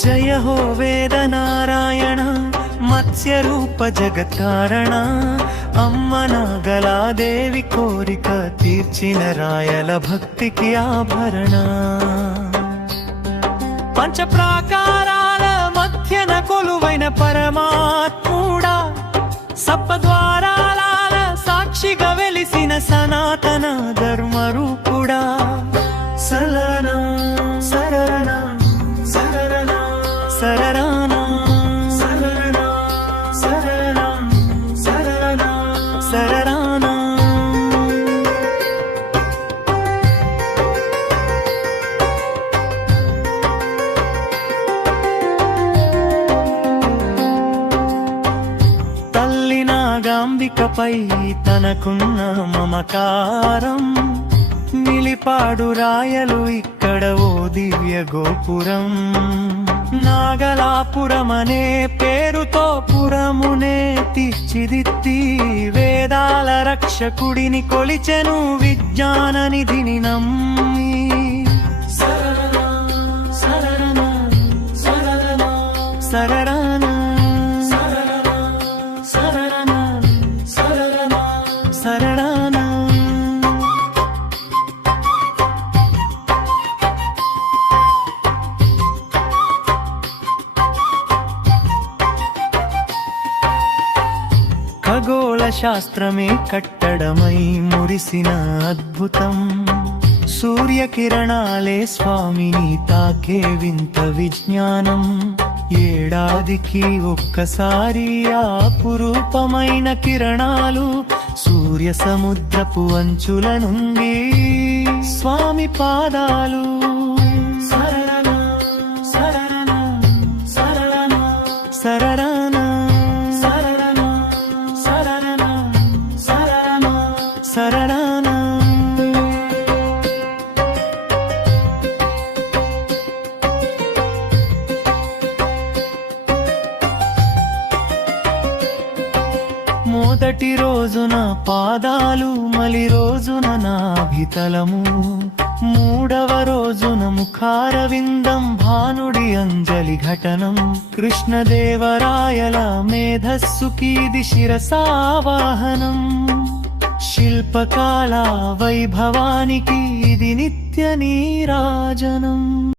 జయ హో వేద నారాయణ మత్స్యరూప జగత్కారణ అమ్మ నాగలాదేవి కోరిక తీర్చిన రాయల భక్తికి ఆభరణ పంచప్రాకారాల మధ్యన కొలువైన పరమాత్ముడా సప్తద్వారాల సాక్షిగా వెలిసిన సనాతన ధర్మరూపుడా సరణ సరణ సరణ సరణ సరణ సరణ సరణ సరణ తల్లి నాగాంబికపై తనకున్న మమకారం నిలిపాడు రాయలు ఇక్కడ ఓ దివ్య గోపురం నాగలాపురమనే పేరుతో పురమునే తీర్చిదిద్ది వేదాల రక్షకుడిని కొలిచెను విజ్ఞాన నిధిని నమ్మి సరణ సరణ సరణ సరణ సరణ సరణ సరణ ఖగోళ శాస్త్రమే కట్టడమై మురిసిన అద్భుతం సూర్యకిరణాలే స్వామిని తాకే వింత విజ్ఞానం ఏడాదికి ఒక్కసారి అపురూపమైన కిరణాలు సూర్య సముద్రపు అంచుల నుండి స్వామి పాదాలు సరణ సరణ సరణ సరణ సరణ మొదటి రోజున పాదాలు మలి రోజున నాభితలము మూడవ రోజున ముఖారవిందం భానుడి అంజలి ఘటనం కృష్ణదేవరాయల మేధస్సుకీది శిరసావాహనం శిల్పకాల వైభవానికి ఇది నిత్య నీరాజనం।